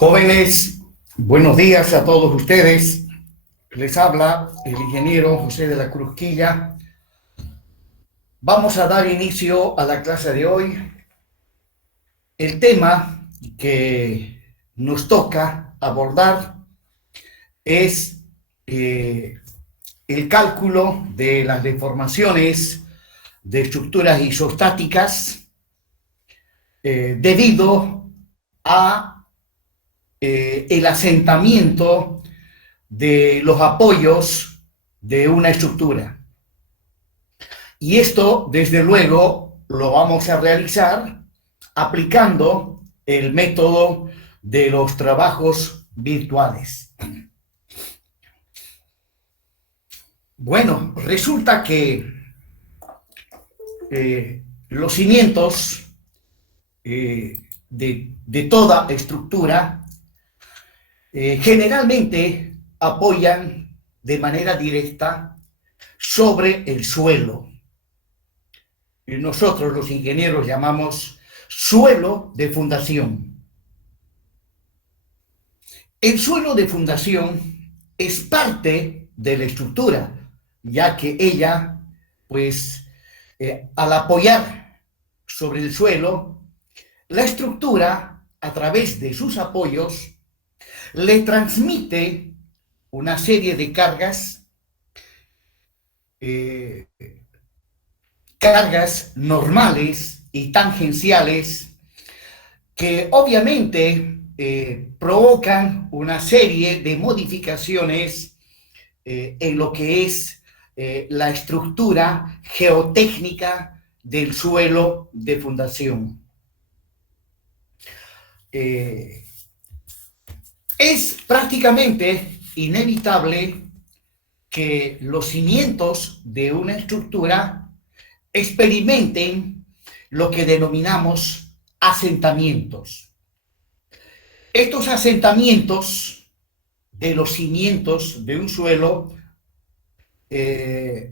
Jóvenes, buenos días a todos ustedes. Les habla el ingeniero José de la Cruz Quilla. Vamos a dar inicio a la clase de hoy. El tema que nos toca abordar es el cálculo de las deformaciones de estructuras isostáticas debido a el asentamiento de los apoyos de una estructura. Y esto, desde luego, lo vamos a realizar aplicando el método de los trabajos virtuales. Bueno, resulta que los cimientos de toda estructura generalmente apoyan de manera directa sobre el suelo. Y nosotros los ingenieros llamamos suelo de fundación. El suelo de fundación es parte de la estructura, ya que ella, pues, al apoyar sobre el suelo, la estructura, a través de sus apoyos, le transmite una serie de cargas, cargas normales y tangenciales que obviamente provocan una serie de modificaciones en lo que es la estructura geotécnica del suelo de fundación. Es prácticamente inevitable que los cimientos de una estructura experimenten lo que denominamos asentamientos. Estos asentamientos de los cimientos de un suelo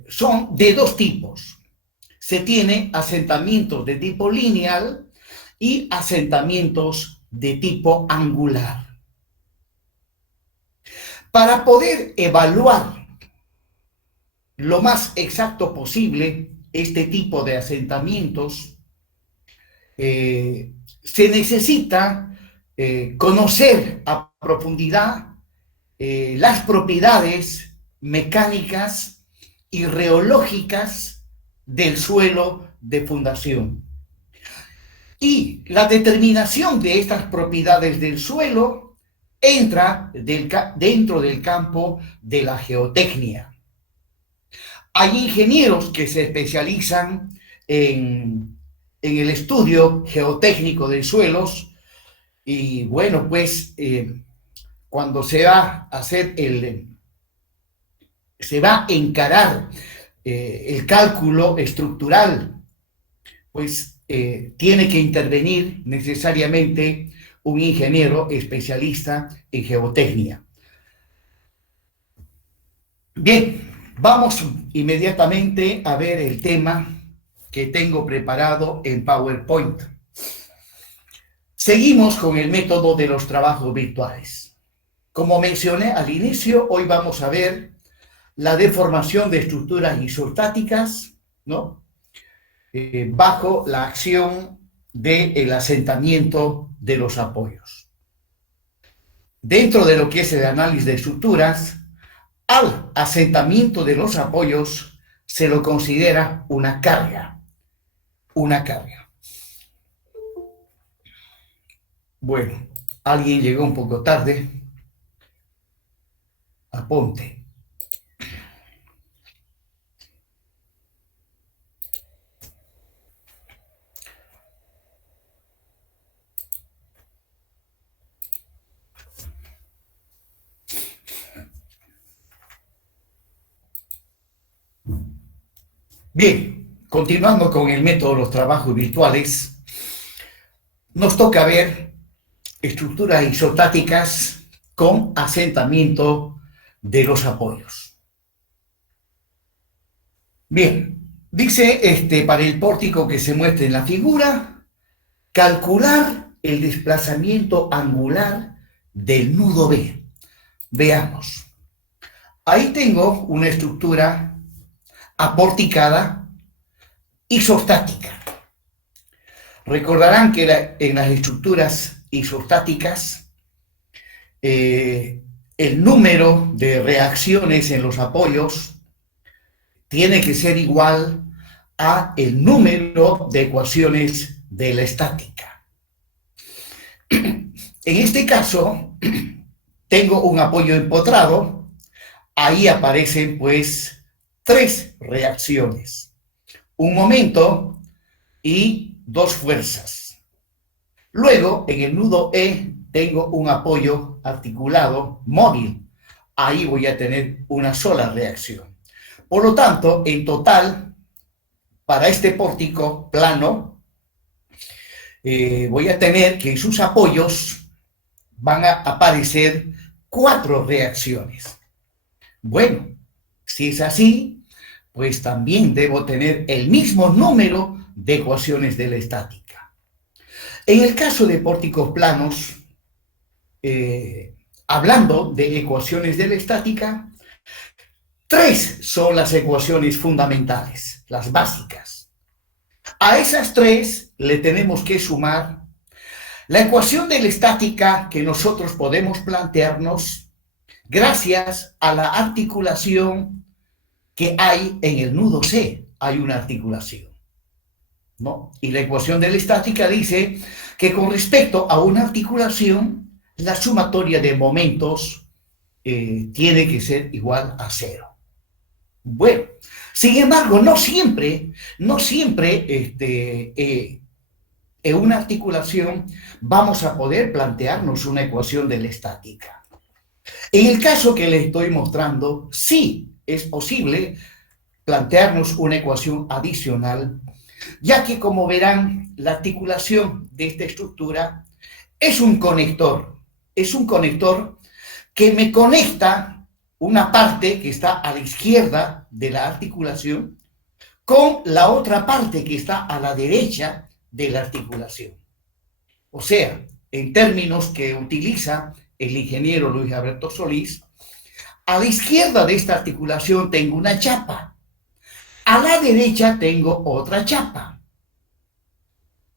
son de dos tipos. Se tiene asentamientos de tipo lineal y asentamientos de tipo angular. Para poder evaluar lo más exacto posible este tipo de asentamientos, se necesita conocer a profundidad las propiedades mecánicas y reológicas del suelo de fundación. Y la determinación de estas propiedades del suelo entra dentro del campo de la geotecnia. Hay ingenieros que se especializan en el estudio geotécnico de suelos y bueno, pues cuando se va a hacer se va a encarar el cálculo estructural, pues tiene que intervenir necesariamente un ingeniero especialista en geotecnia. Bien, vamos inmediatamente a ver el tema que tengo preparado en PowerPoint. Seguimos con el método de los trabajos virtuales. Como mencioné al inicio, hoy vamos a ver la deformación de estructuras isostáticas, ¿no? Bajo la acción del asentamiento de los apoyos. Dentro de lo que es el análisis de estructuras, al asentamiento de los apoyos se lo considera una carga. Una carga. Bueno, alguien llegó un poco tarde. Aponte. Bien, continuando con el método de los trabajos virtuales, nos toca ver estructuras isostáticas con asentamiento de los apoyos. Bien, dice para el pórtico que se muestra en la figura, calcular el desplazamiento angular del nudo B. Veamos. Ahí tengo una estructura aporticada isostática. Recordarán que en las estructuras isostáticas el número de reacciones en los apoyos tiene que ser igual a el número de ecuaciones de la estática. En este caso, tengo un apoyo empotrado, ahí aparecen pues 3 reacciones, un momento y 2 fuerzas. Luego, en el nudo E, tengo un apoyo articulado móvil, ahí voy a tener una sola reacción. Por lo tanto, en total, para este pórtico plano, voy a tener que en sus apoyos van a aparecer 4 reacciones. Bueno, si es así, pues también debo tener el mismo número de ecuaciones de la estática. En el caso de pórticos planos, hablando de ecuaciones de la estática, 3 son las ecuaciones fundamentales, las básicas. A esas 3 le tenemos que sumar la ecuación de la estática que nosotros podemos plantearnos gracias a la articulación que hay en el nudo C. Hay una articulación, ¿no? Y la ecuación de la estática dice que con respecto a una articulación, la sumatoria de momentos tiene que ser igual a 0. Bueno, sin embargo, no siempre en una articulación vamos a poder plantearnos una ecuación de la estática. En el caso que les estoy mostrando, sí es posible plantearnos una ecuación adicional, ya que, como verán, la articulación de esta estructura es un conector que me conecta una parte que está a la izquierda de la articulación con la otra parte que está a la derecha de la articulación. O sea, en términos que utiliza el ingeniero Luis Alberto Solís, a la izquierda de esta articulación tengo una chapa, a la derecha tengo otra chapa.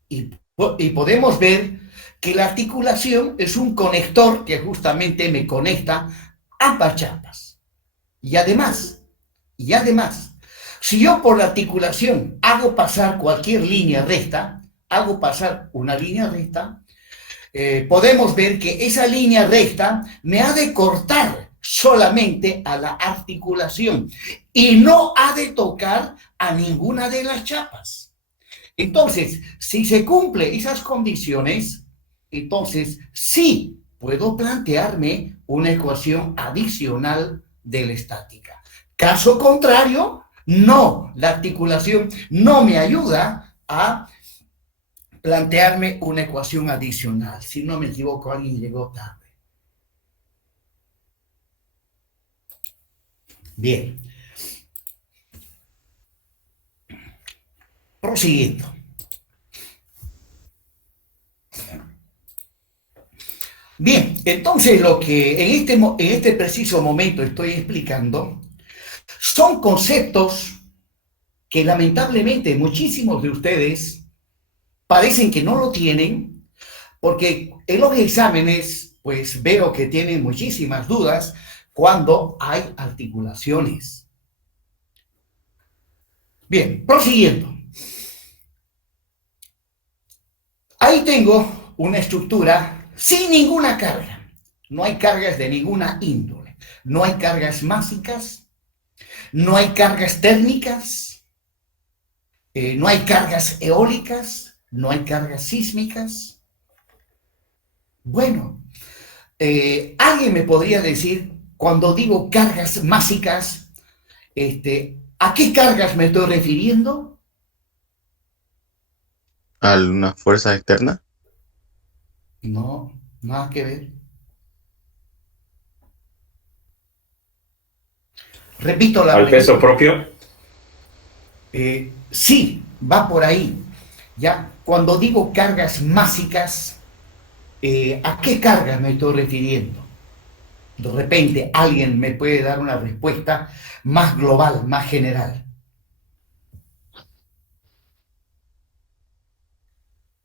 Y podemos ver que la articulación es un conector que justamente me conecta ambas chapas. Y además, si yo por la articulación hago pasar cualquier línea recta, hago pasar una línea recta, podemos ver que esa línea recta me ha de cortar solamente a la articulación y no ha de tocar a ninguna de las chapas. Entonces, si se cumplen esas condiciones, entonces sí puedo plantearme una ecuación adicional de la estática. Caso contrario, no, la articulación no me ayuda a plantearme una ecuación adicional. Si no me equivoco, alguien llegó tarde. Bien. Prosiguiendo. Bien, entonces lo que en este preciso momento estoy explicando son conceptos que lamentablemente muchísimos de ustedes parecen que no lo tienen, porque en los exámenes pues veo que tienen muchísimas dudas cuando hay articulaciones. Bien, prosiguiendo. Ahí tengo una estructura sin ninguna carga. No hay cargas de ninguna índole. No hay cargas másicas, no hay cargas térmicas, no hay cargas eólicas, no hay cargas sísmicas. Bueno, alguien me podría decir, cuando digo cargas másicas, ¿a qué cargas me estoy refiriendo? ¿A una fuerza externa? No, nada que ver. Repito la ¿Al peso pregunta. propio? Sí, va por ahí. Ya, cuando digo cargas másicas, ¿A qué cargas me estoy refiriendo? De repente alguien me puede dar una respuesta más global, más general.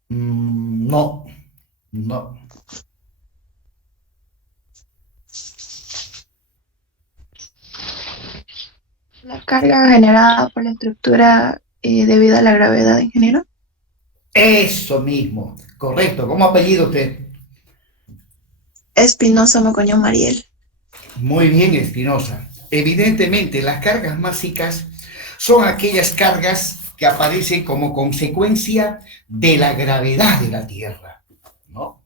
No, no. La carga generada por la estructura debido a la gravedad, ingeniero. Eso mismo, correcto. ¿Cómo apellido usted? Espinosa Mocoño Mariel. Muy bien, Espinosa. Evidentemente, las cargas másicas son aquellas cargas que aparecen como consecuencia de la gravedad de la Tierra, ¿no?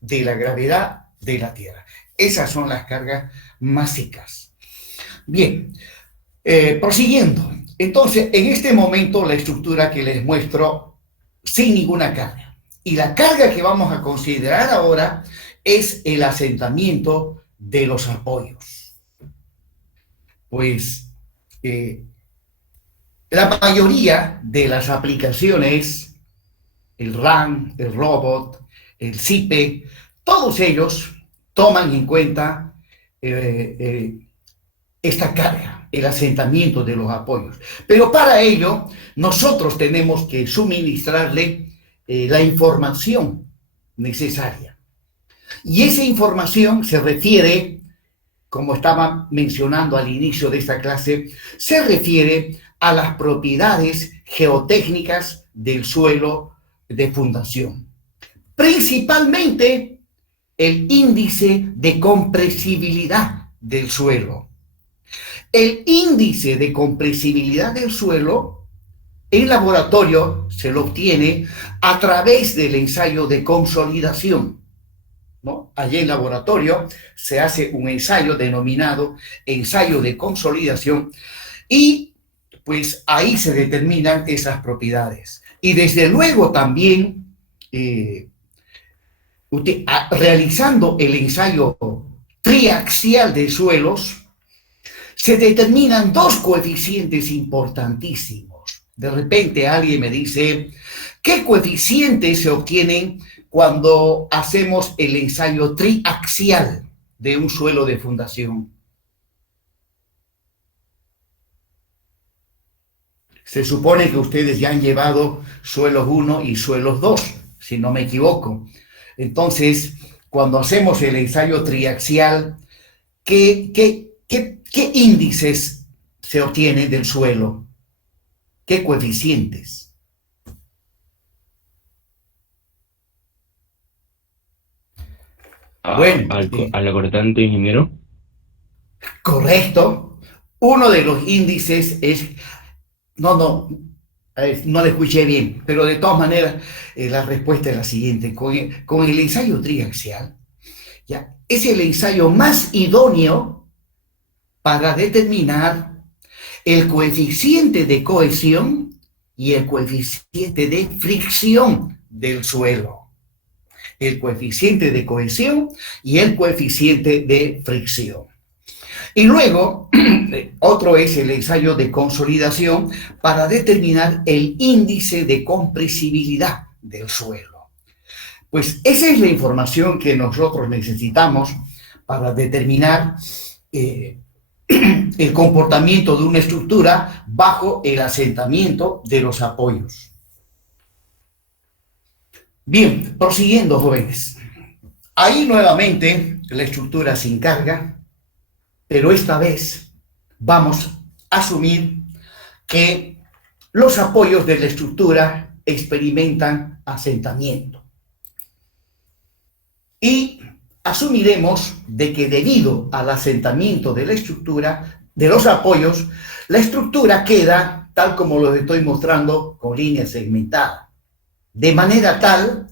De la gravedad de la Tierra. Esas son las cargas másicas. Bien, prosiguiendo. Entonces, en este momento, la estructura que les muestro sin ninguna carga. Y la carga que vamos a considerar ahora es el asentamiento de los apoyos. Pues la mayoría de las aplicaciones, el RAN, el robot, el CIPE, todos ellos toman en cuenta esta carga, el asentamiento de los apoyos. Pero para ello, nosotros tenemos que suministrarle la información necesaria. Y esa información se refiere, como estaba mencionando al inicio de esta clase, se refiere a las propiedades geotécnicas del suelo de fundación. Principalmente el índice de compresibilidad del suelo. El índice de compresibilidad del suelo en laboratorio se lo obtiene a través del ensayo de consolidación, ¿no? Allí en laboratorio se hace un ensayo denominado ensayo de consolidación y pues ahí se determinan esas propiedades. Y desde luego también realizando el ensayo triaxial de suelos se determinan dos coeficientes importantísimos. De repente alguien me dice, ¿qué coeficientes se obtienen cuando hacemos el ensayo triaxial de un suelo de fundación? Se supone que ustedes ya han llevado suelos 1 y suelos 2, si no me equivoco. Entonces, cuando hacemos el ensayo triaxial, ¿qué índices se obtienen del suelo? ¿Qué coeficientes? Bueno, al cortante, ingeniero. Correcto. Uno de los índices es... No le escuché bien, pero de todas maneras la respuesta es la siguiente. Con el ensayo triaxial, ¿ya? Es el ensayo más idóneo para determinar el coeficiente de cohesión y el coeficiente de fricción del suelo. El coeficiente de cohesión y el coeficiente de fricción. Y luego, otro es el ensayo de consolidación para determinar el índice de compresibilidad del suelo. Pues esa es la información que nosotros necesitamos para determinar el comportamiento de una estructura bajo el asentamiento de los apoyos. Bien, prosiguiendo, jóvenes. Ahí nuevamente la estructura sin carga, pero esta vez vamos a asumir que los apoyos de la estructura experimentan asentamiento. Y asumiremos de que debido al asentamiento de la estructura, de los apoyos, la estructura queda tal como lo estoy mostrando con línea segmentada. De manera tal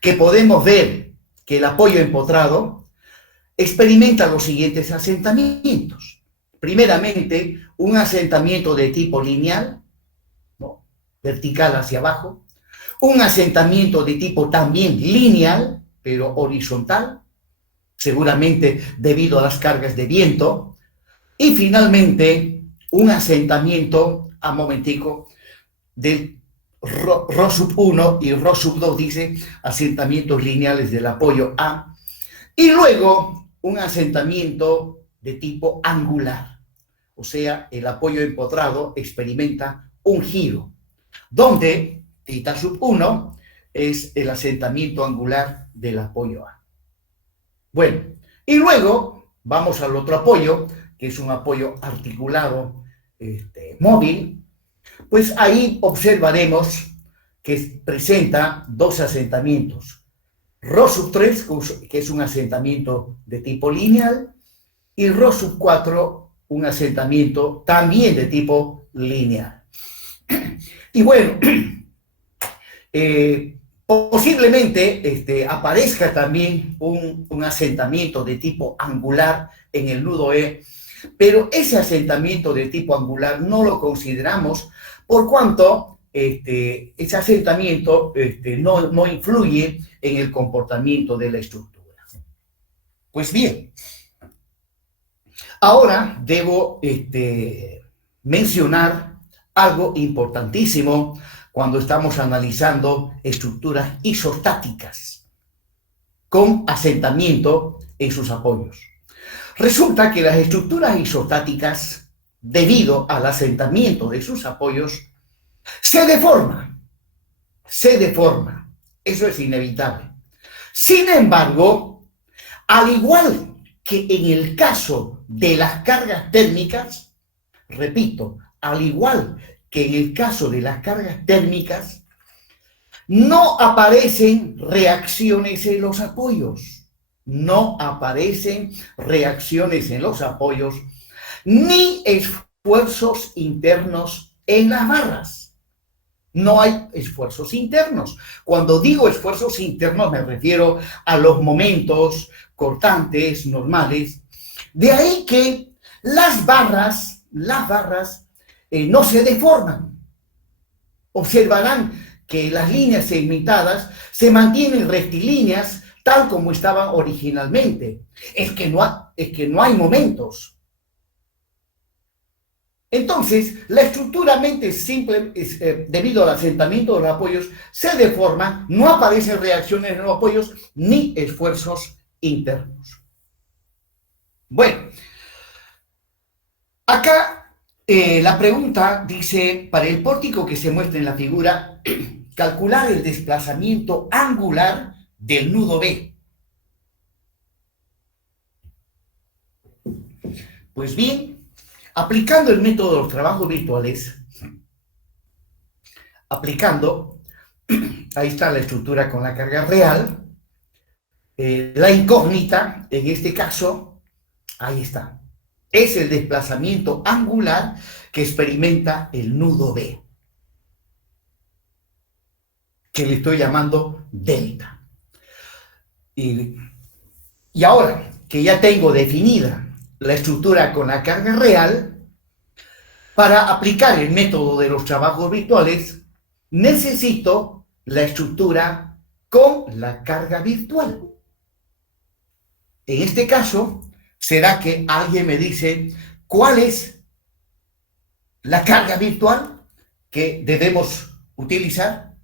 que podemos ver que el apoyo empotrado experimenta los siguientes asentamientos. Primeramente, un asentamiento de tipo lineal, ¿no? Vertical hacia abajo. Un asentamiento de tipo también lineal, pero horizontal, seguramente debido a las cargas de viento. Y finalmente, un asentamiento, Rho sub 1 y Rho sub 2 dice asentamientos lineales del apoyo A. Y luego un asentamiento de tipo angular. O sea, el apoyo empotrado experimenta un giro, donde θ sub 1 es el asentamiento angular del apoyo A. Bueno, y luego vamos al otro apoyo, que es un apoyo articulado móvil. Pues ahí observaremos que presenta dos asentamientos. Rho sub 3, que es un asentamiento de tipo lineal, y Rho sub 4, un asentamiento también de tipo lineal. Y bueno, posiblemente aparezca también un asentamiento de tipo angular en el nudo E, pero ese asentamiento de tipo angular no lo consideramos por cuanto ese asentamiento no influye en el comportamiento de la estructura. Pues bien, ahora debo mencionar algo importantísimo cuando estamos analizando estructuras isostáticas con asentamiento en sus apoyos. Resulta que las estructuras isostáticas, debido al asentamiento de sus apoyos, se deforman. Eso es inevitable. Sin embargo, al igual que en el caso de las cargas térmicas, repito, al igual que en el caso de las cargas térmicas, no aparecen reacciones en los apoyos. No aparecen reacciones en los apoyos, ni esfuerzos internos en las barras. No hay esfuerzos internos. Cuando digo esfuerzos internos me refiero a los momentos cortantes, normales. De ahí que las barras no se deforman. Observarán que las líneas segmentadas se mantienen rectilíneas tal como estaban originalmente. Es que no hay momentos. Entonces, la estructura mente simple, debido al asentamiento de los apoyos, se deforma, no aparecen reacciones en los apoyos ni esfuerzos internos. Bueno, acá la pregunta dice, para el pórtico que se muestra en la figura, calcular el desplazamiento angular del nudo B. Pues bien, aplicando el método de los trabajos virtuales, ahí está la estructura con la carga real, la incógnita, en este caso, ahí está, es el desplazamiento angular que experimenta el nudo B, que le estoy llamando delta. Y ahora que ya tengo definida la estructura con la carga real, para aplicar el método de los trabajos virtuales, necesito la estructura con la carga virtual. En este caso, será que alguien me dice cuál es la carga virtual que debemos utilizar.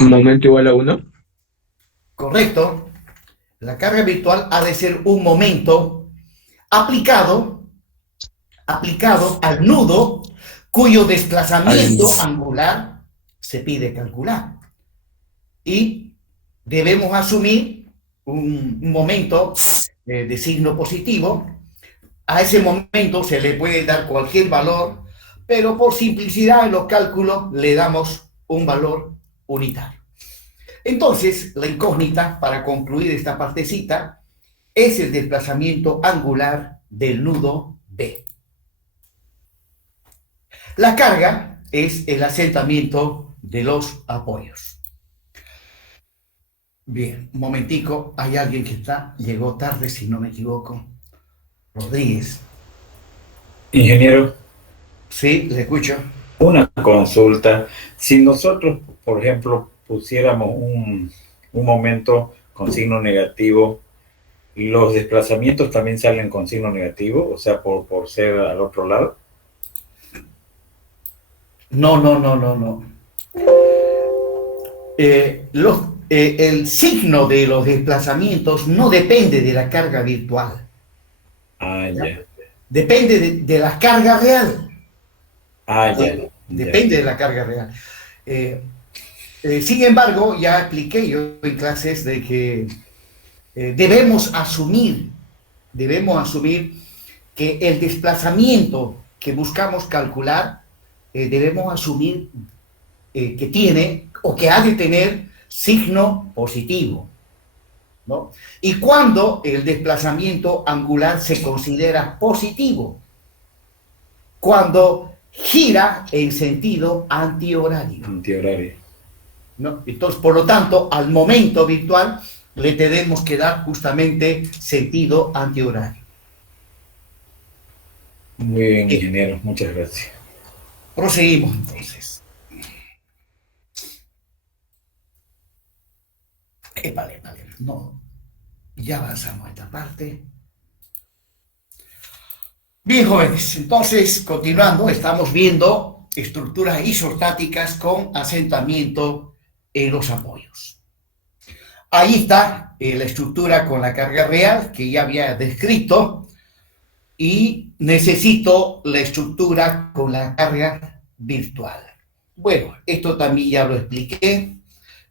Momento igual a 1. Correcto. La carga virtual ha de ser un momento aplicado al nudo cuyo desplazamiento angular se pide calcular. Y debemos asumir un momento de signo positivo. A ese momento se le puede dar cualquier valor, pero por simplicidad en los cálculos le damos un valor unitario. Entonces, la incógnita, para concluir esta partecita, es el desplazamiento angular del nudo B. La carga es el asentamiento de los apoyos. Bien, un momentico, hay alguien que llegó tarde, si no me equivoco. Rodríguez. Ingeniero. Sí, le escucho. Una consulta. Si nosotros, por ejemplo, pusiéramos un momento con signo negativo, ¿los desplazamientos también salen con signo negativo? O sea, por ser al otro lado. No. El signo de los desplazamientos no depende de la carga virtual, Ya. depende de la carga real. Ya. Depende de la carga real. Sin embargo, ya expliqué yo en clases de que debemos asumir que el desplazamiento que buscamos calcular, debemos asumir que tiene o que ha de tener signo positivo, ¿no? Y cuando el desplazamiento angular se considera positivo, cuando gira en sentido antihorario. Antihorario. ¿No? Entonces, por lo tanto, al momento virtual le tenemos que dar justamente sentido antihorario. Muy bien, ingeniero. Muchas gracias. Proseguimos entonces. Vale. No, ya avanzamos a esta parte. Bien, jóvenes, entonces, continuando, estamos viendo estructuras isostáticas con asentamiento en los apoyos. Ahí está la estructura con la carga real que ya había descrito, y necesito la estructura con la carga virtual. Bueno, esto también ya lo expliqué,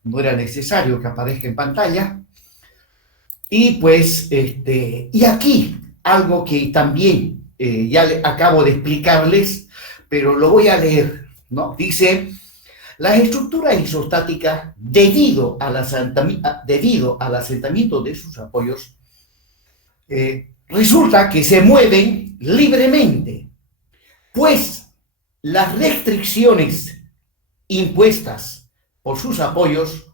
no era necesario que aparezca en pantalla. Y pues, y aquí algo que también ya acabo de explicarles, pero lo voy a leer, ¿no? Dice: las estructuras isostáticas, debido al asentamiento de sus apoyos, resulta que se mueven libremente, pues las restricciones impuestas por sus apoyos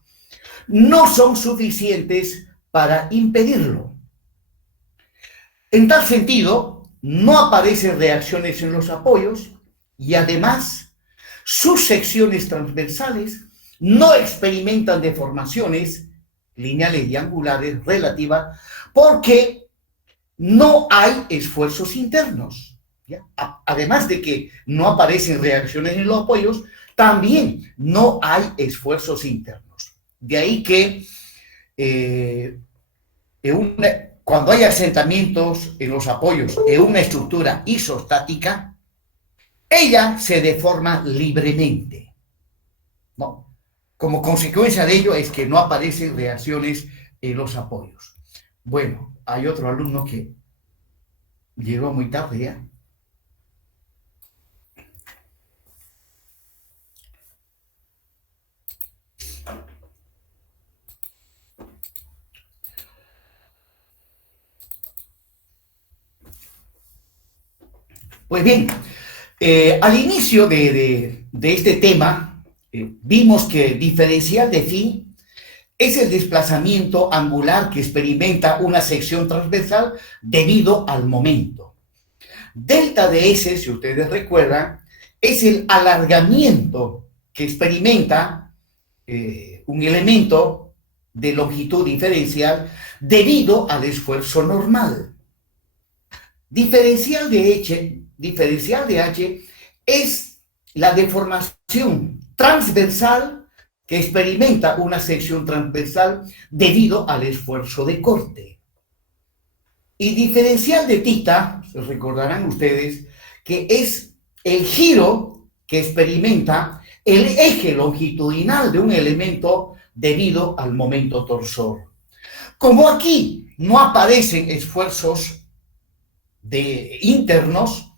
no son suficientes para impedirlo. En tal sentido, no aparecen reacciones en los apoyos y además sus secciones transversales no experimentan deformaciones lineales y angulares relativas porque no hay esfuerzos internos, ¿ya? Además de que no aparecen reacciones en los apoyos, también no hay esfuerzos internos. De ahí que cuando hay asentamientos en los apoyos en una estructura isostática, ella se deforma libremente, ¿no? Como consecuencia de ello es que no aparecen reacciones en los apoyos. Bueno, hay otro alumno que llegó muy tarde ya. Pues bien, al inicio de este tema, vimos que diferencial de phi es el desplazamiento angular que experimenta una sección transversal debido al momento. Delta de S, si ustedes recuerdan, es el alargamiento que experimenta un elemento de longitud diferencial debido al esfuerzo normal. Diferencial de H es la deformación transversal que experimenta una sección transversal debido al esfuerzo de corte. Y diferencial de θ, se recordarán ustedes, que es el giro que experimenta el eje longitudinal de un elemento debido al momento torsor. Como aquí no aparecen esfuerzos internos,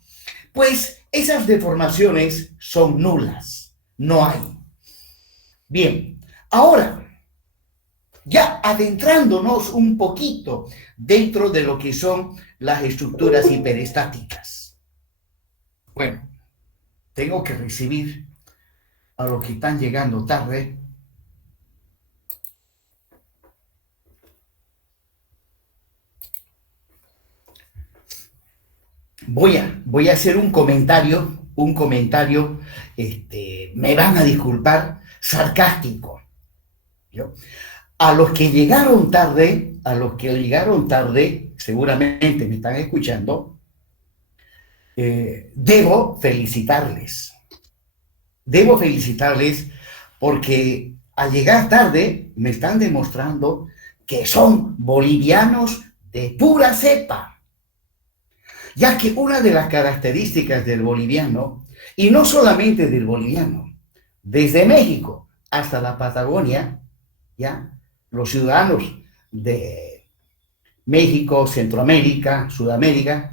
pues esas deformaciones son nulas, no hay. Bien, ahora, ya adentrándonos un poquito dentro de lo que son las estructuras hiperestáticas. Bueno, tengo que recibir a los que están llegando tarde. Voy a hacer un comentario, me van a disculpar, sarcástico. ¿Yo? A los que llegaron tarde, seguramente me están escuchando, debo felicitarles. debo felicitarles porque al llegar tarde me están demostrando que son bolivianos de pura cepa, ya que una de las características del boliviano, y no solamente del boliviano, desde México hasta la Patagonia, ya los ciudadanos de México, Centroamérica, Sudamérica,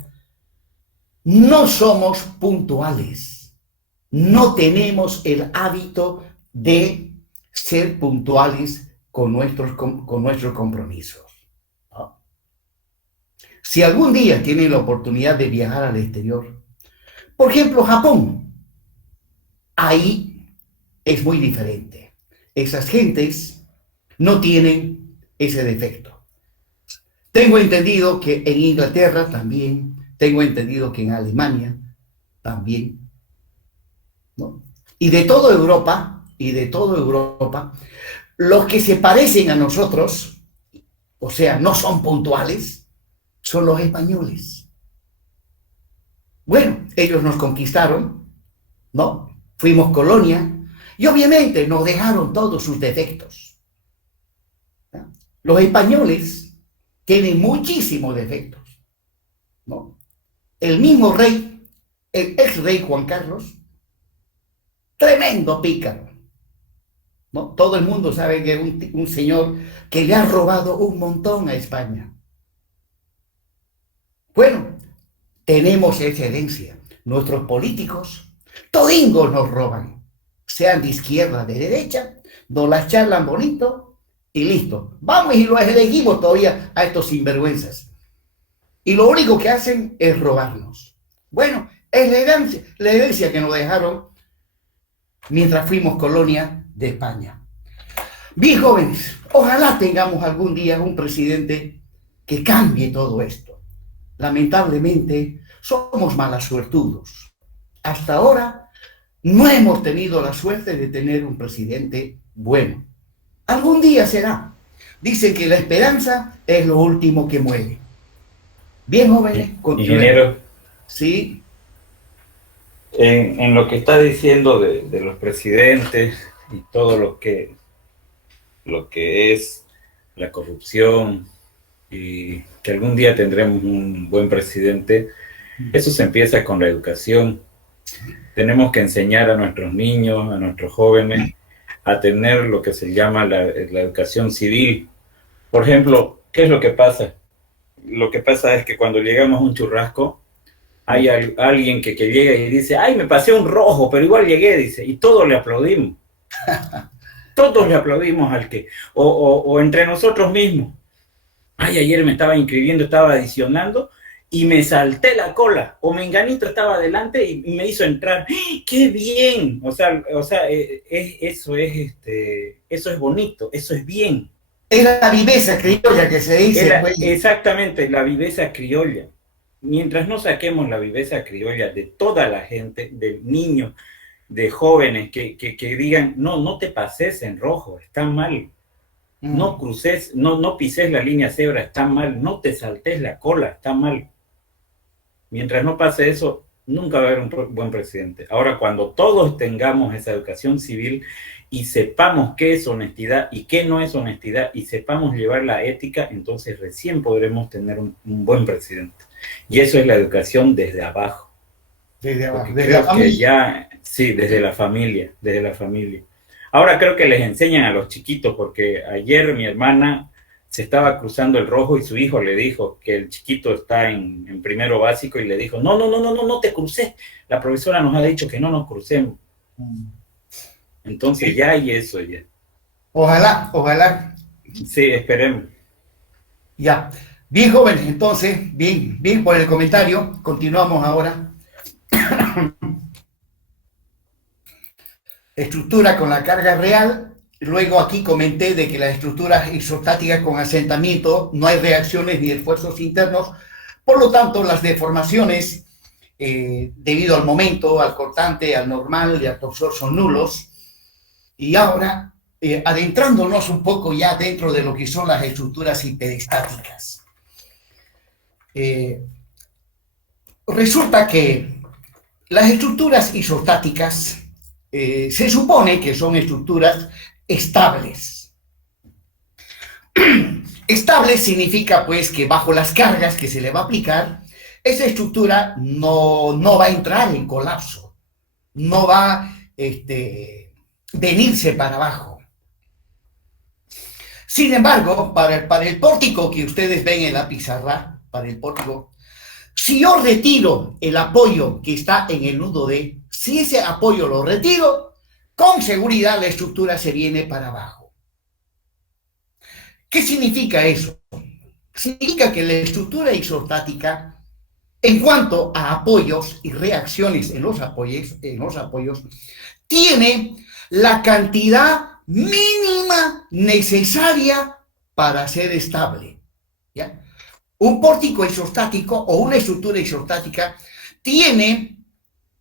no somos puntuales, no tenemos el hábito de ser puntuales con nuestros compromisos, ¿no? Si algún día tienen la oportunidad de viajar al exterior, por ejemplo, Japón, ahí es muy diferente. Esas gentes no tienen ese defecto. Tengo entendido que en Inglaterra también, tengo entendido que en Alemania también, ¿no? Y de toda Europa, los que se parecen a nosotros, o sea, no son puntuales, son los españoles. Bueno, ellos nos conquistaron, ¿no? Fuimos colonia y obviamente nos dejaron todos sus defectos, ¿no? Los españoles tienen muchísimos defectos, ¿no? El mismo rey, el ex rey Juan Carlos, tremendo pícaro, ¿no? Todo el mundo sabe que es un señor que le ha robado un montón a España. Bueno, tenemos esa herencia. Nuestros políticos, todingos nos roban, sean de izquierda, de derecha, nos las charlan bonito y listo. Vamos y los elegimos todavía a estos sinvergüenzas. Y lo único que hacen es robarnos. Bueno, es la herencia que nos dejaron mientras fuimos colonia de España. Bien, jóvenes, ojalá tengamos algún día un presidente que cambie todo esto. Lamentablemente, somos malasuertudos. Hasta ahora no hemos tenido la suerte de tener un presidente bueno. Algún día será. Dicen que la esperanza es lo último que muere. Bien, jóvenes. Ingeniero, Sí. en lo que está diciendo de los presidentes y todo lo que es la corrupción y que algún día tendremos un buen presidente, eso se empieza con la educación. Tenemos que enseñar a nuestros niños, a nuestros jóvenes, a tener lo que se llama la educación civil. Por ejemplo, ¿qué es lo que pasa? Lo que pasa es que cuando llegamos a un churrasco, hay alguien que llega y dice, ay, me pasé un rojo, pero igual llegué, dice, y todos le aplaudimos. Todos le aplaudimos al que, o entre nosotros mismos. Ay, ayer me estaba inscribiendo, estaba adicionando, y me salté la cola, o Menganito estaba adelante y me hizo entrar. ¡Qué bien! O sea, eso es bonito, eso es bien. Es la viveza criolla que se dice. Exactamente, la viveza criolla. Mientras no saquemos la viveza criolla de toda la gente, de niños, de jóvenes, que digan, no te pases en rojo, está mal. No cruces, no pises la línea cebra, está mal. No te saltes la cola, está mal. Mientras no pase eso, nunca va a haber un buen presidente. Ahora, cuando todos tengamos esa educación civil y sepamos qué es honestidad y qué no es honestidad y sepamos llevar la ética, entonces recién podremos tener un buen presidente. Y eso es la educación desde abajo. Desde abajo. Desde la familia, desde la familia. Ahora creo que les enseñan a los chiquitos, porque ayer mi hermana se estaba cruzando el rojo y su hijo le dijo que el chiquito está en primero básico y le dijo, no te cruces. La profesora nos ha dicho que no nos crucemos. Entonces ya hay eso ya. Ojalá. Sí, esperemos. Ya. Bien, jóvenes, entonces, bien por el comentario. Continuamos ahora. Estructura con la carga real. Luego aquí comenté de que las estructuras isostáticas con asentamiento no hay reacciones ni esfuerzos internos, por lo tanto las deformaciones debido al momento, al cortante, al normal y al torsor son nulos. Y ahora, adentrándonos un poco ya dentro de lo que son las estructuras hiperestáticas. Resulta que las estructuras isostáticas se supone que son estructuras estables. Estable significa pues que bajo las cargas que se le va a aplicar, esa estructura no va a entrar en colapso, no va a venirse para abajo. Sin embargo, para el pórtico que ustedes ven en la pizarra, para el pórtico, si yo retiro el apoyo que está en el nudo D, si ese apoyo lo retiro, con seguridad la estructura se viene para abajo. ¿Qué significa eso? Significa que la estructura isostática, en cuanto a apoyos y reacciones en los apoyos, tiene la cantidad mínima necesaria para ser estable, ¿ya? Un pórtico isostático o una estructura isostática tiene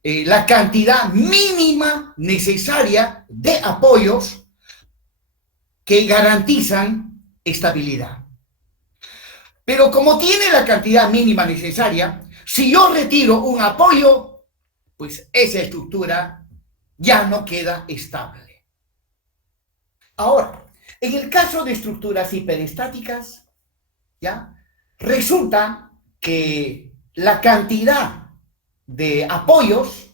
la cantidad mínima necesaria de apoyos que garantizan estabilidad. Pero como tiene la cantidad mínima necesaria, si yo retiro un apoyo, pues esa estructura ya no queda estable. Ahora, en el caso de estructuras hiperestáticas, ¿ya? Resulta que la cantidad de apoyos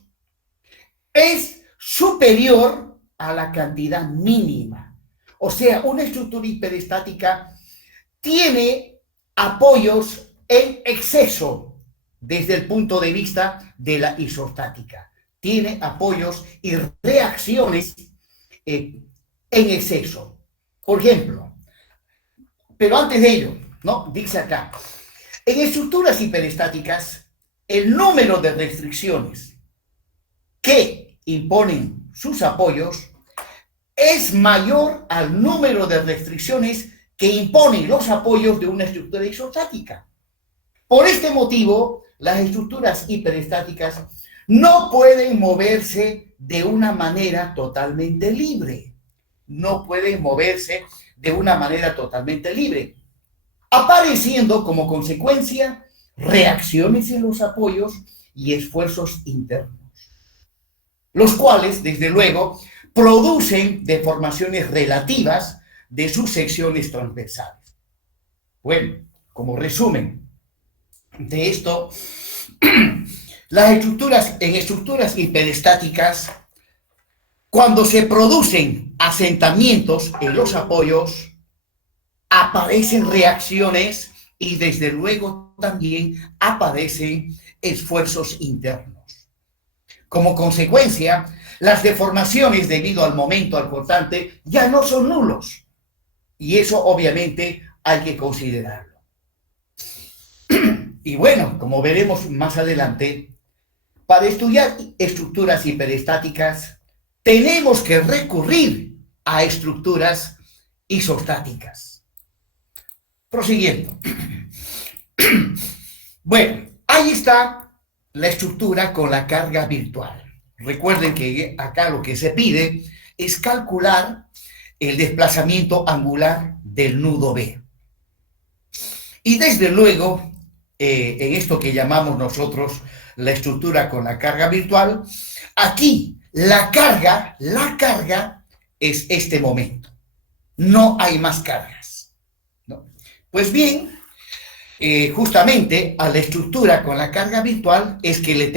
es superior a la cantidad mínima. O sea, una estructura hiperestática tiene apoyos en exceso desde el punto de vista de la isostática. Tiene apoyos y reacciones en exceso. Por ejemplo, pero antes de ello, ¿no? Dice acá, en estructuras hiperestáticas, el número de restricciones que imponen sus apoyos es mayor al número de restricciones que imponen los apoyos de una estructura isostática. Por este motivo, las estructuras hiperestáticas no pueden moverse de una manera totalmente libre. No pueden moverse de una manera totalmente libre, apareciendo como consecuencia reacciones en los apoyos y esfuerzos internos, los cuales, desde luego, producen deformaciones relativas de sus secciones transversales. Bueno, como resumen de esto, en estructuras hiperestáticas, cuando se producen asentamientos en los apoyos, aparecen reacciones y desde luego también aparecen esfuerzos internos. Como consecuencia, las deformaciones debido al momento alcortante ya no son nulos. Y eso obviamente hay que considerarlo. Y bueno, como veremos más adelante, para estudiar estructuras hiperestáticas tenemos que recurrir a estructuras isostáticas. Prosiguiendo. Bueno, ahí está la estructura con la carga virtual. Recuerden que acá lo que se pide es calcular el desplazamiento angular del nudo B. Y desde luego, en esto que llamamos nosotros la estructura con la carga virtual, aquí la carga es este momento. No hay más cargas, ¿no? Pues bien, justamente a la estructura con la carga virtual es que le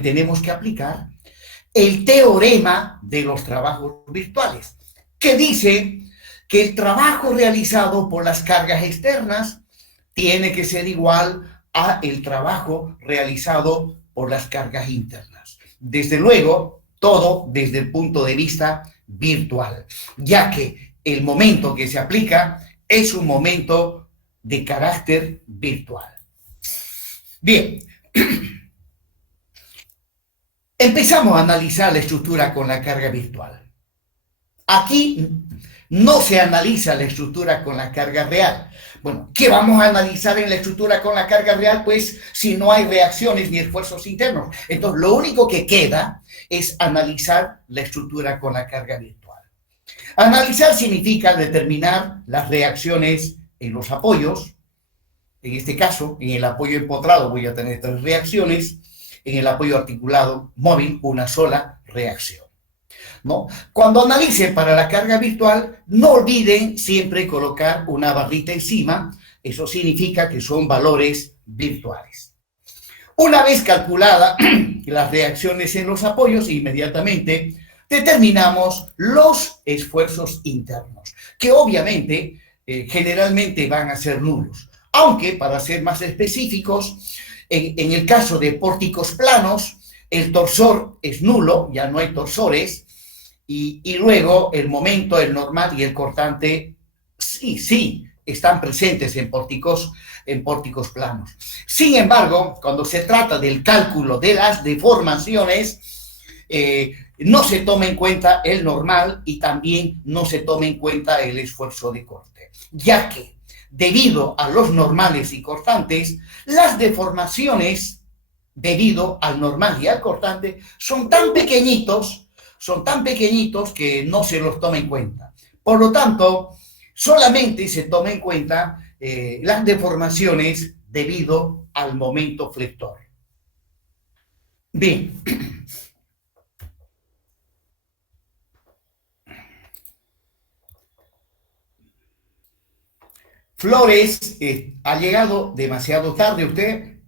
tenemos que aplicar el teorema de los trabajos virtuales, que dice que el trabajo realizado por las cargas externas tiene que ser igual a el trabajo realizado por las cargas internas. Desde luego, todo desde el punto de vista virtual, ya que el momento que se aplica es un momento de carácter virtual. Bien, empezamos a analizar la estructura con la carga virtual. Aquí no se analiza la estructura con la carga real. Bueno, ¿qué vamos a analizar en la estructura con la carga real? Pues si no hay reacciones ni esfuerzos internos. Entonces, lo único que queda es analizar la estructura con la carga virtual. Analizar significa determinar las reacciones en los apoyos. En este caso, en el apoyo empotrado voy a tener 3 reacciones. en el apoyo articulado móvil una sola reacción, ¿no? Cuando analicen para la carga virtual, no olviden siempre colocar una barrita encima. Eso significa que son valores virtuales. Una vez calculadas las reacciones en los apoyos, inmediatamente determinamos los esfuerzos internos, que obviamente generalmente van a ser nulos. Aunque, para ser más específicos, en el caso de pórticos planos, el torsor es nulo, ya no hay torsores, y luego el momento, el normal y el cortante, sí, están presentes en pórticos planos. Sin embargo, cuando se trata del cálculo de las deformaciones, no se toma en cuenta el normal y también no se toma en cuenta el esfuerzo de corte, ya que debido a los normales y cortantes, las deformaciones debido al normal y al cortante son tan pequeñitos que no se los toma en cuenta. Por lo tanto, solamente se toma en cuenta las deformaciones debido al momento flector. Bien. Flores, ha llegado demasiado tarde usted.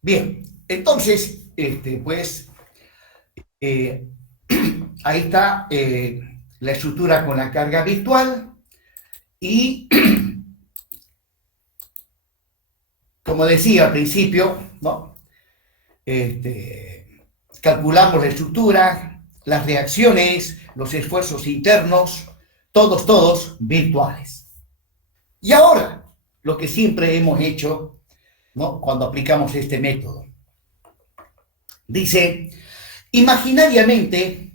Bien, entonces, pues, ahí está la estructura con la carga virtual y, como decía al principio, ¿no? Calculamos la estructura, las reacciones, los esfuerzos internos, todos virtuales. Y ahora, lo que siempre hemos hecho, ¿no? Cuando aplicamos este método. Dice, imaginariamente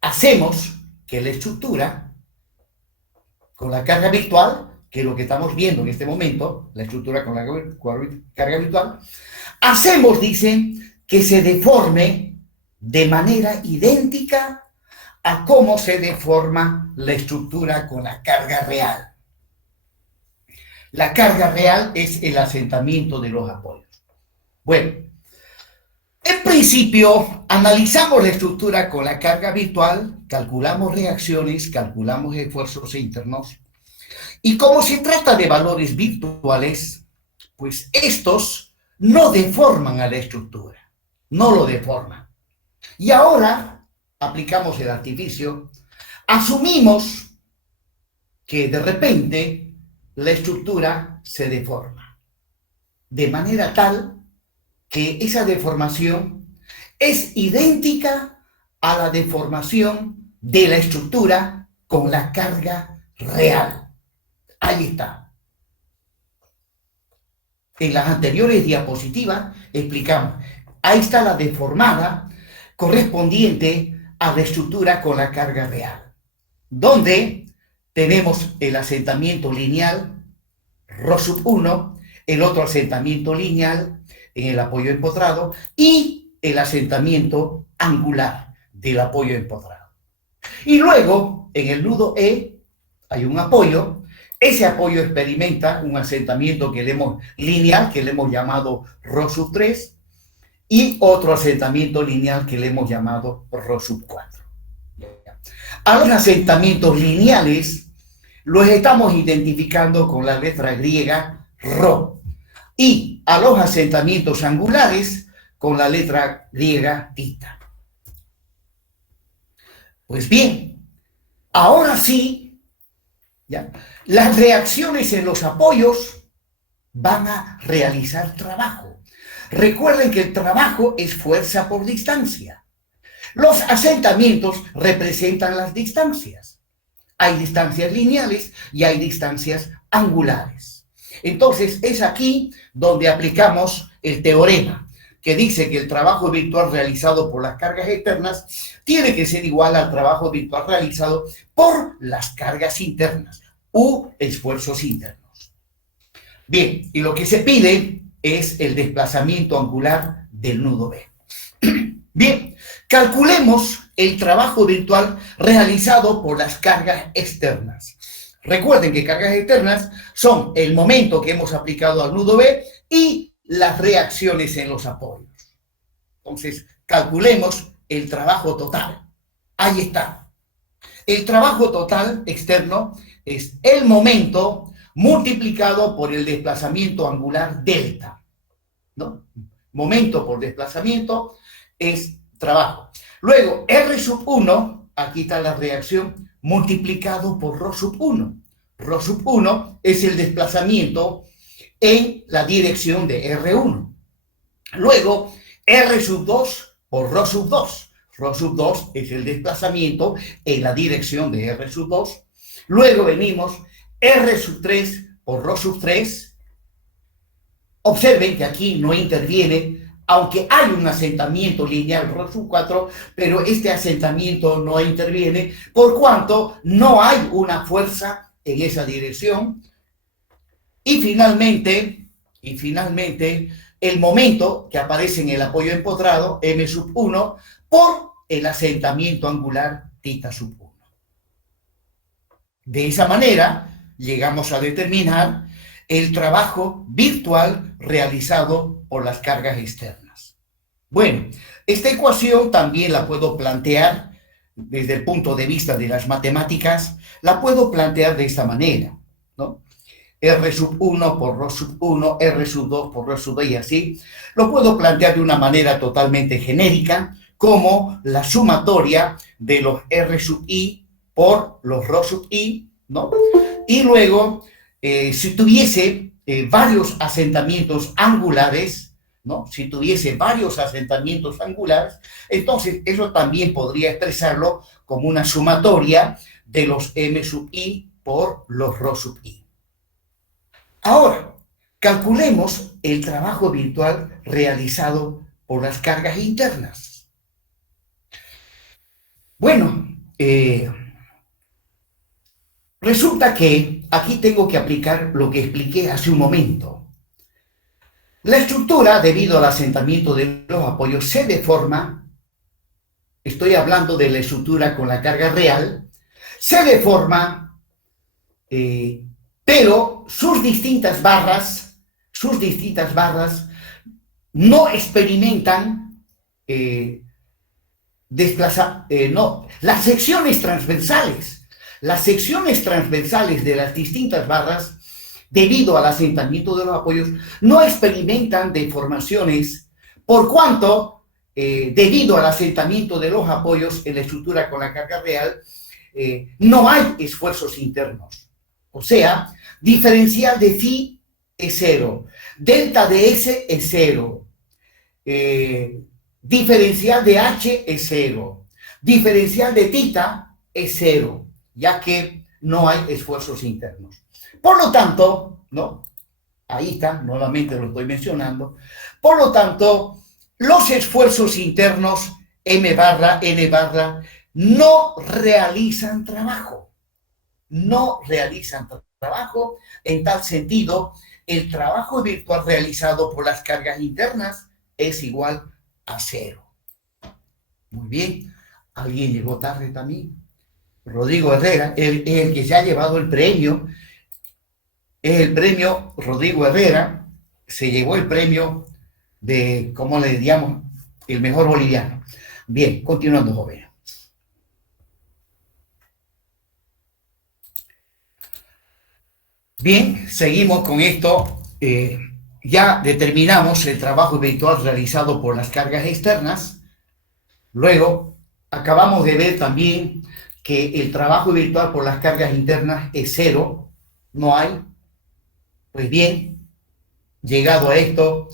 hacemos que la estructura con la carga virtual, que es lo que estamos viendo en este momento, la estructura con la carga virtual, hacemos, dice, que se deforme de manera idéntica a cómo se deforma la estructura con la carga real. La carga real es el asentamiento de los apoyos. Bueno, en principio, analizamos la estructura con la carga virtual, calculamos reacciones, calculamos esfuerzos internos, y como se trata de valores virtuales, pues estos no deforman a la estructura, no lo deforman. Y ahora aplicamos el artificio, asumimos que de repente la estructura se deforma, de manera tal que esa deformación es idéntica a la deformación de la estructura con la carga real. Ahí está. En las anteriores diapositivas explicamos, ahí está la deformada correspondiente a la estructura con la carga real, donde tenemos el asentamiento lineal, Rho sub 1, el otro asentamiento lineal en el apoyo empotrado y el asentamiento angular del apoyo empotrado. Y luego, en el nudo E, hay un apoyo. Ese apoyo experimenta un asentamiento lineal que le hemos llamado Rho sub 3 y otro asentamiento lineal que le hemos llamado Rho sub 4. A los asentamientos lineales los estamos identificando con la letra griega Rho y a los asentamientos angulares con la letra griega θ. Pues bien, ahora sí, ¿ya? Las reacciones en los apoyos van a realizar trabajo. Recuerden que el trabajo es fuerza por distancia. Los asentamientos representan las distancias. Hay distancias lineales y hay distancias angulares. Entonces, es aquí donde aplicamos el teorema, que dice que el trabajo virtual realizado por las cargas externas tiene que ser igual al trabajo virtual realizado por las cargas internas u esfuerzos internos. Bien, y lo que se pide es el desplazamiento angular del nudo B. Bien, calculemos el trabajo virtual realizado por las cargas externas. Recuerden que cargas externas son el momento que hemos aplicado al nudo B y las reacciones en los apoyos. Entonces, calculemos el trabajo total. Ahí está. El trabajo total externo es el momento multiplicado por el desplazamiento angular delta, ¿no? Momento por desplazamiento es trabajo. Luego, R sub 1, aquí está la reacción, multiplicado por ρ sub 1. Ρ sub 1 es el desplazamiento en la dirección de R1. Luego, R sub 2 por ρ sub 2. Ρ sub 2 es el desplazamiento en la dirección de R sub 2. Luego venimos R sub 3 por ρ sub 3. Observen que aquí no interviene, aunque hay un asentamiento lineal ρ sub 4, pero este asentamiento no interviene por cuanto no hay una fuerza en esa dirección. Y finalmente, el momento que aparece en el apoyo empotrado, M sub 1, por el asentamiento angular θ sub 1. De esa manera, llegamos a determinar el trabajo virtual realizado por las cargas externas. Bueno, esta ecuación también la puedo plantear desde el punto de vista de las matemáticas, la puedo plantear de esta manera, ¿no? R sub 1 por ρ sub 1, R sub 2 por ρ sub 2 y así. Lo puedo plantear de una manera totalmente genérica, como la sumatoria de los R sub i por los ρ sub i, ¿no? Y luego, si tuviese varios asentamientos angulares, ¿no? Si tuviese varios asentamientos angulares, entonces eso también podría expresarlo como una sumatoria de los M sub i por los ρ sub i. Ahora, calculemos el trabajo virtual realizado por las cargas internas. Bueno, resulta que aquí tengo que aplicar lo que expliqué hace un momento. La estructura, debido al asentamiento de los apoyos, se deforma. Estoy hablando de la estructura con la carga real. Se deforma, pero sus distintas barras no experimentan las secciones transversales. Las secciones transversales de las distintas barras, debido al asentamiento de los apoyos, no experimentan deformaciones, por cuanto, debido al asentamiento de los apoyos en la estructura con la carga real, no hay esfuerzos internos. O sea, diferencial de phi es 0, delta de S es 0, diferencial de H es 0, diferencial de θ es 0, ya que no hay esfuerzos internos. Por lo tanto, ¿no? Ahí está, nuevamente lo estoy mencionando. Por lo tanto, los esfuerzos internos M barra, N barra, no realizan trabajo. No realizan trabajo. En tal sentido, el trabajo virtual realizado por las cargas internas es igual a 0. Muy bien. ¿Alguien llegó tarde también? Rodrigo Herrera, el que se ha llevado el premio, es el premio Rodrigo Herrera, se llevó el premio de, ¿cómo le diríamos? El mejor boliviano. Bien, continuando, joven. Bien, seguimos con esto. Ya determinamos el trabajo virtual realizado por las cargas externas. Luego, acabamos de ver también que el trabajo virtual por las cargas internas es 0. No hay. Pues bien, llegado a esto,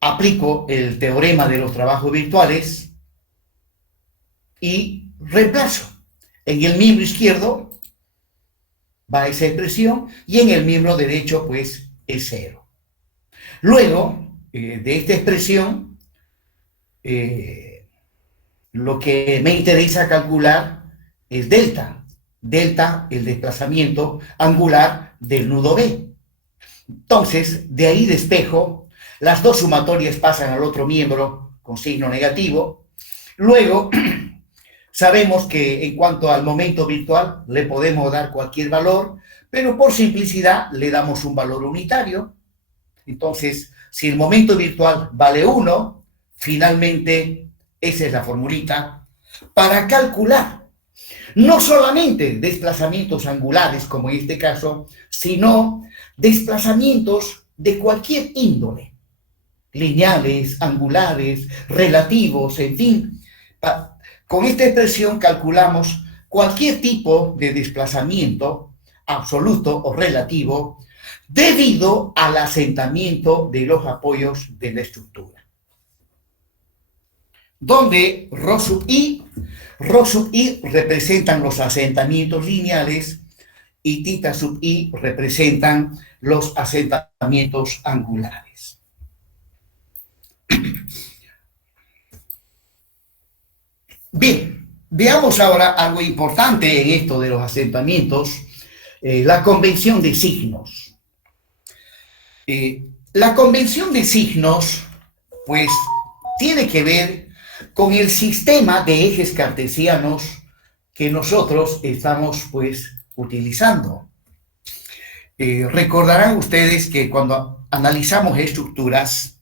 aplico el teorema de los trabajos virtuales y reemplazo. En el miembro izquierdo va esa expresión y en el miembro derecho pues es 0. Luego de esta expresión, lo que me interesa calcular es delta. Delta, el desplazamiento angular del nudo B. Entonces, de ahí despejo, las dos sumatorias pasan al otro miembro con signo negativo. Luego, Sabemos que en cuanto al momento virtual le podemos dar cualquier valor, pero por simplicidad le damos un valor unitario. Entonces, si el momento virtual vale 1, finalmente esa es la formulita para calcular no solamente desplazamientos angulares, como en este caso, sino desplazamientos de cualquier índole, lineales, angulares, relativos, en fin. Con esta expresión calculamos cualquier tipo de desplazamiento absoluto o relativo debido al asentamiento de los apoyos de la estructura, donde Rho sub i representan los asentamientos lineales y θ sub i representan los asentamientos angulares. Bien, veamos ahora algo importante en esto de los asentamientos, la convención de signos. La convención de signos, pues, tiene que ver con el sistema de ejes cartesianos que nosotros estamos, pues, utilizando. Recordarán ustedes que cuando analizamos estructuras,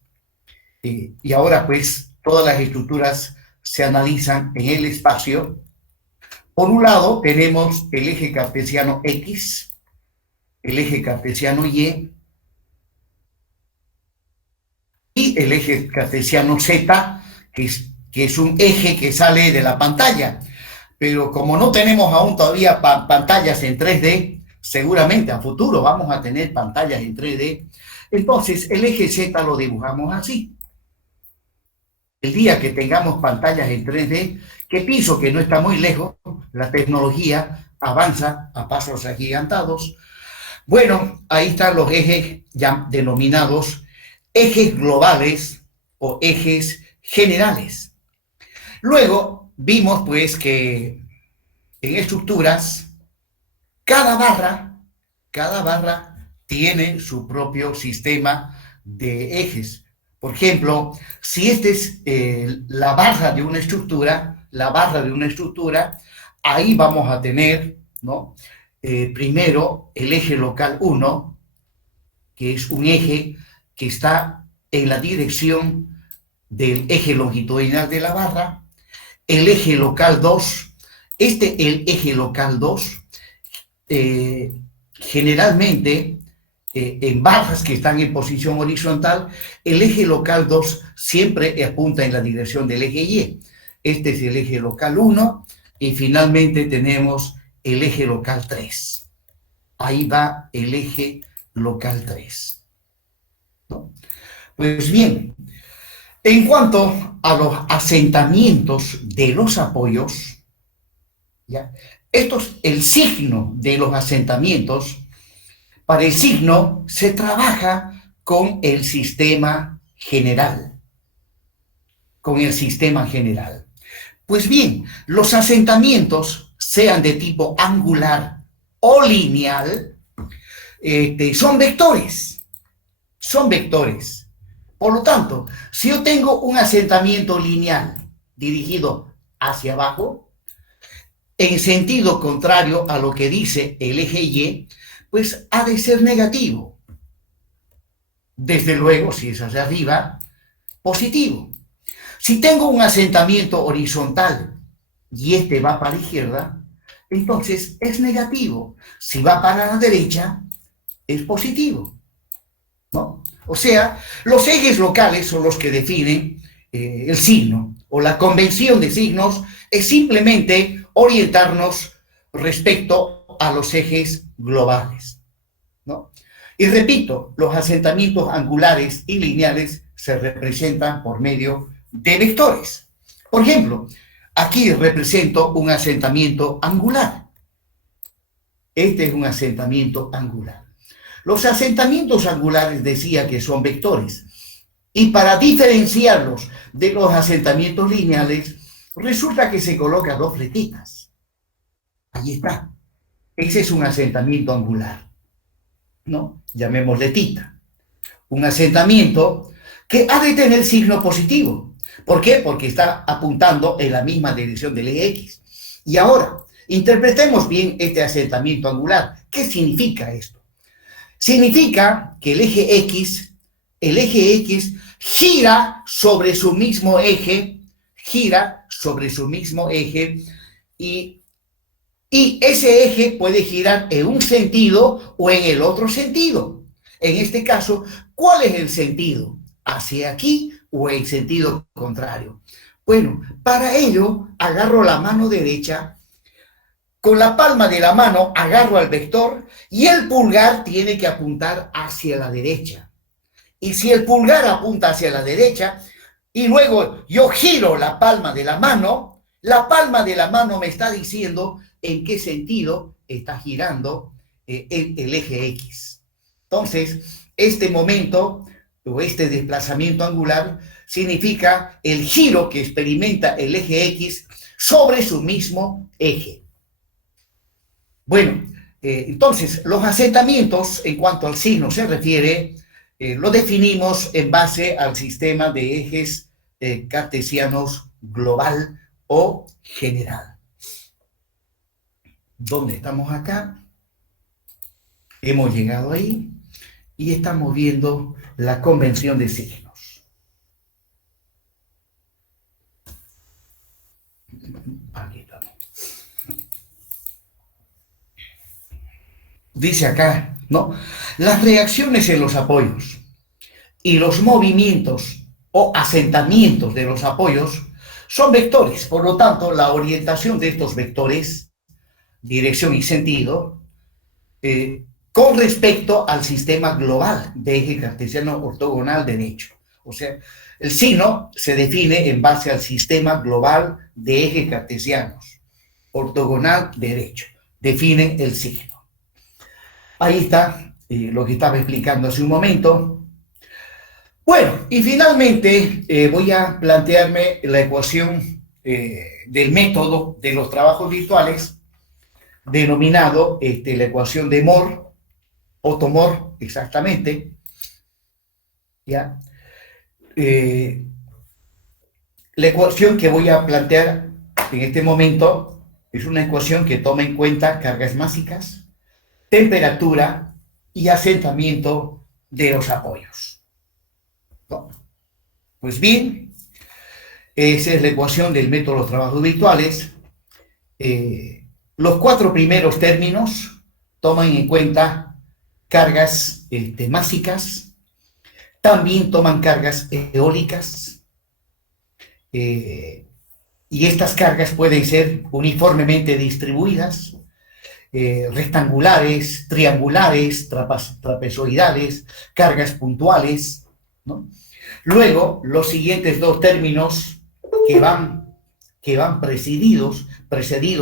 y ahora, pues, todas las estructuras se analizan en el espacio. Por un lado tenemos el eje cartesiano X, el eje cartesiano Y y el eje cartesiano Z, que es un eje que sale de la pantalla. Pero como no tenemos aún todavía pantallas en 3D, seguramente a futuro vamos a tener pantallas en 3D, entonces el eje Z lo dibujamos así. El día que tengamos pantallas en 3D, que pienso que no está muy lejos, la tecnología avanza a pasos agigantados. Bueno, ahí están los ejes ya denominados ejes globales o ejes generales. Luego vimos pues que en estructuras cada barra tiene su propio sistema de ejes. Por ejemplo, si esta es la barra de una estructura, ahí vamos a tener, ¿no? Primero el eje local 1, que es un eje que está en la dirección del eje longitudinal de la barra. El eje local 2, el eje local 2, generalmente en barras que están en posición horizontal, el eje local 2 siempre apunta en la dirección del eje Y. Este es el eje local 1 y finalmente tenemos el eje local 3. Ahí va el eje local 3, ¿no? Pues bien, en cuanto a los asentamientos de los apoyos, ¿ya? El signo de los asentamientos. Para el signo se trabaja con el sistema general. Pues bien, los asentamientos, sean de tipo angular o lineal, son vectores. Por lo tanto, si yo tengo un asentamiento lineal dirigido hacia abajo, en sentido contrario a lo que dice el eje Y, pues ha de ser negativo. Desde luego, si es hacia arriba, positivo. Si tengo un asentamiento horizontal y este va para la izquierda, entonces es negativo. Si va para la derecha, es positivo, ¿no? O sea, los ejes locales son los que definen el signo, o la convención de signos es simplemente orientarnos respecto a los ejes globales, ¿no? Y repito, los asentamientos angulares y lineales se representan por medio de vectores. Por ejemplo, aquí represento un asentamiento angular. Este es un asentamiento angular. Los asentamientos angulares decía que son vectores. Y para diferenciarlos de los asentamientos lineales, resulta que se colocan dos flechitas. Ahí está. Ese es un asentamiento angular, ¿no? Llamémosle θ. Un asentamiento que ha de tener signo positivo. ¿Por qué? Porque está apuntando en la misma dirección del eje X. Y ahora, interpretemos bien este asentamiento angular. ¿Qué significa esto? Significa que el eje X gira sobre su mismo eje, y ese eje puede girar en un sentido o en el otro sentido. En este caso, ¿cuál es el sentido? ¿Hacia aquí o en sentido contrario? Bueno, para ello agarro la mano derecha, con la palma de la mano agarro al vector y el pulgar tiene que apuntar hacia la derecha. Y si el pulgar apunta hacia la derecha y luego yo giro la palma de la mano me está diciendo en qué sentido está girando el eje X. Entonces, este momento o este desplazamiento angular significa el giro que experimenta el eje X sobre su mismo eje. Bueno, entonces los asentamientos en cuanto al signo se refiere, lo definimos en base al sistema de ejes cartesianos global o general. ¿Dónde estamos acá? Hemos llegado ahí y estamos viendo la convención de signos. Aquí estamos. Dice acá, ¿no? Las reacciones en los apoyos y los movimientos o asentamientos de los apoyos son vectores. Por lo tanto, la orientación de estos vectores, dirección y sentido, con respecto al sistema global de eje cartesiano ortogonal derecho. O sea, el signo se define en base al sistema global de ejes cartesianos ortogonal derecho. Define el signo. Ahí está lo que estaba explicando hace un momento. Bueno, y finalmente voy a plantearme la ecuación del método de los trabajos virtuales, denominado la ecuación de Moore, Otto-Moore, exactamente. ¿Ya? La ecuación que voy a plantear en este momento es una ecuación que toma en cuenta cargas másicas, temperatura y asentamiento de los apoyos. ¿No? Pues bien, esa es la ecuación del método de los trabajos virtuales. Los cuatro primeros términos toman en cuenta cargas másicas, también toman cargas eólicas, y estas cargas pueden ser uniformemente distribuidas, rectangulares, triangulares, trapezoidales, cargas puntuales, ¿no? Luego, los siguientes dos términos que van precedidos,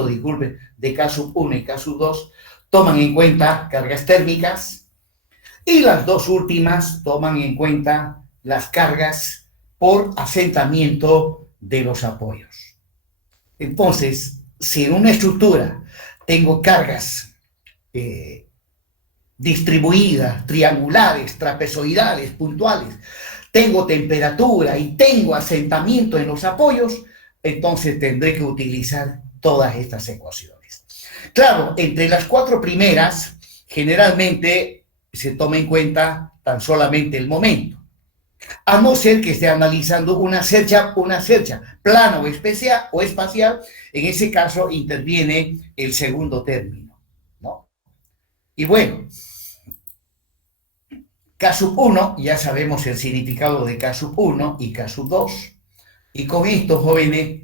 disculpe, de K1 y K2, toman en cuenta cargas térmicas, y las dos últimas toman en cuenta las cargas por asentamiento de los apoyos. Entonces, si en una estructura tengo cargas distribuidas, triangulares, trapezoidales, puntuales, tengo temperatura y tengo asentamiento en los apoyos, entonces tendré que utilizar todas estas ecuaciones. Claro, entre las cuatro primeras, generalmente se toma en cuenta tan solamente el momento, a no ser que esté analizando una cercha plana o espacial. En ese caso interviene el segundo término, ¿no? Y bueno, K1, ya sabemos el significado de K1 y K2. Y con esto, jóvenes,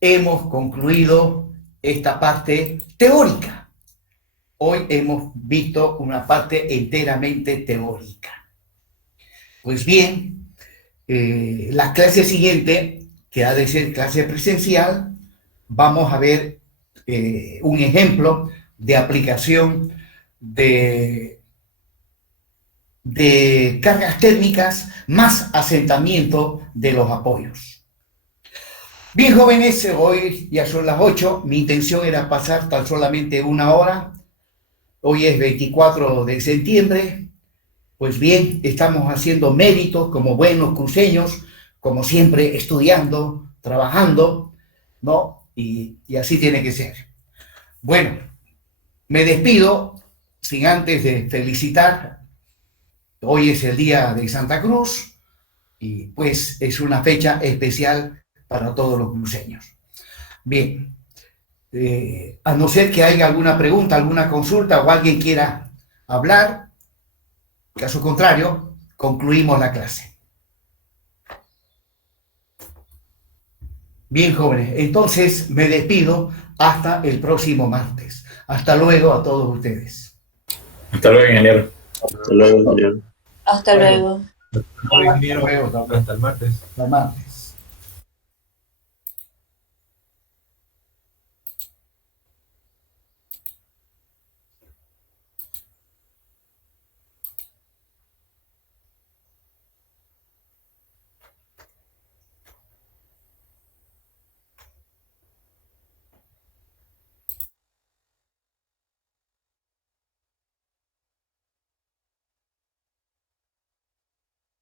hemos concluido esta parte teórica. Hoy hemos visto una parte enteramente teórica. Pues bien, la clase siguiente, que ha de ser clase presencial, vamos a ver un ejemplo de aplicación de cargas térmicas más asentamiento de los apoyos. Bien, jóvenes, hoy ya son las 8. Mi intención era pasar tan solamente una hora. Hoy es 24 de septiembre. Pues bien, estamos haciendo méritos como buenos cruceños, como siempre estudiando, trabajando, ¿no? y así tiene que ser. Bueno, me despido sin antes de felicitar. Hoy es el día de Santa Cruz y pues es una fecha especial para todos los cruceños. Bien, a no ser que haya alguna pregunta, alguna consulta o alguien quiera hablar, caso contrario, concluimos la clase. Bien, jóvenes, entonces me despido hasta el próximo martes. Hasta luego a todos ustedes. Hasta luego, ingeniero. Hasta luego, ingeniero. Hasta luego. Hasta luego. Hasta el martes. Hasta el martes.